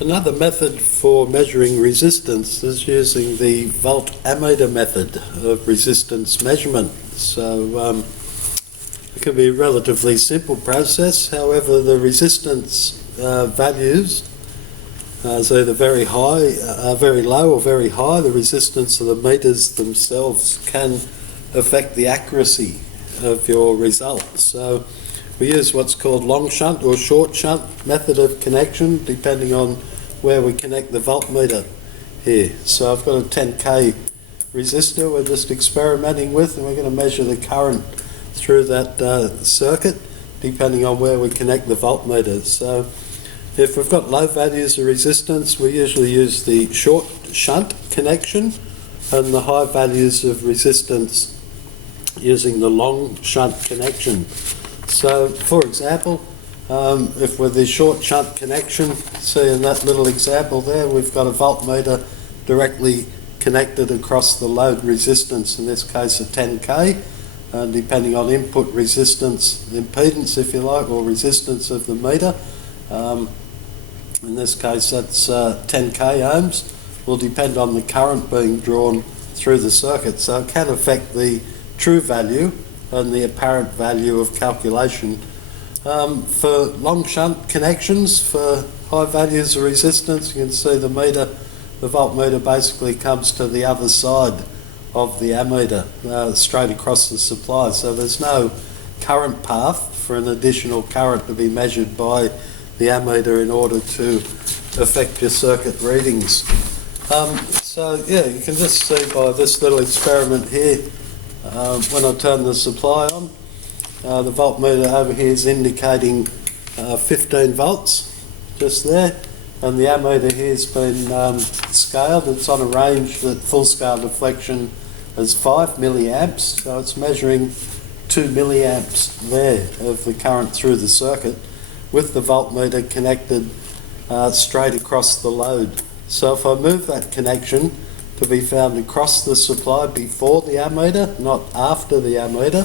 Another method for measuring resistance is using the volt-ammeter method of resistance measurement. So it can be a relatively simple process. However, the resistance values is either very high, very low or very high. The resistance of the meters themselves can affect the accuracy of your results. So we use what's called long shunt or short shunt method of connection, depending on where we connect the voltmeter here. So I've got a 10k resistor we're just experimenting with, and we're going to measure the current through that circuit depending on where we connect the voltmeter. So if we've got low values of resistance, we usually use the short shunt connection, and the high values of resistance using the long shunt connection. So for example, if with the short shunt connection, see in that little example there, we've got a voltmeter directly connected across the load resistance, in this case a 10k, depending on input resistance, impedance if you like, or resistance of the meter. In this case that's 10k ohms, will depend on the current being drawn through the circuit, so it can affect the true value and the apparent value of calculation. For long shunt connections, for high values of resistance, you can see the voltmeter basically comes to the other side of the ammeter, straight across the supply, so there's no current path for an additional current to be measured by the ammeter in order to affect your circuit readings. So yeah, you can just see by this little experiment here, when I turn the supply on, the voltmeter over here is indicating 15 volts just there, and the ammeter here has been scaled. It's on a range that full scale deflection is 5 milliamps, so it's measuring 2 milliamps there of the current through the circuit with the voltmeter connected straight across the load. So if I move that connection to be found across the supply before the ammeter, not after the ammeter,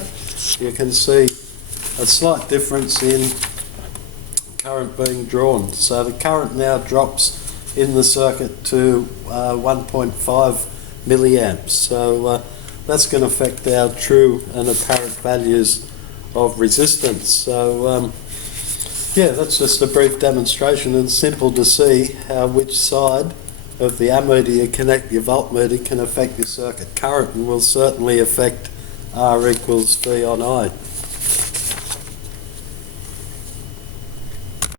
you can see a slight difference in current being drawn. So the current now drops in the circuit to 1.5 milliamps. So that's going to affect our true and apparent values of resistance. So yeah, that's just a brief demonstration, and simple to see how which side of the ammeter you connect your voltmeter can affect your circuit current, and will certainly affect R equals V on I.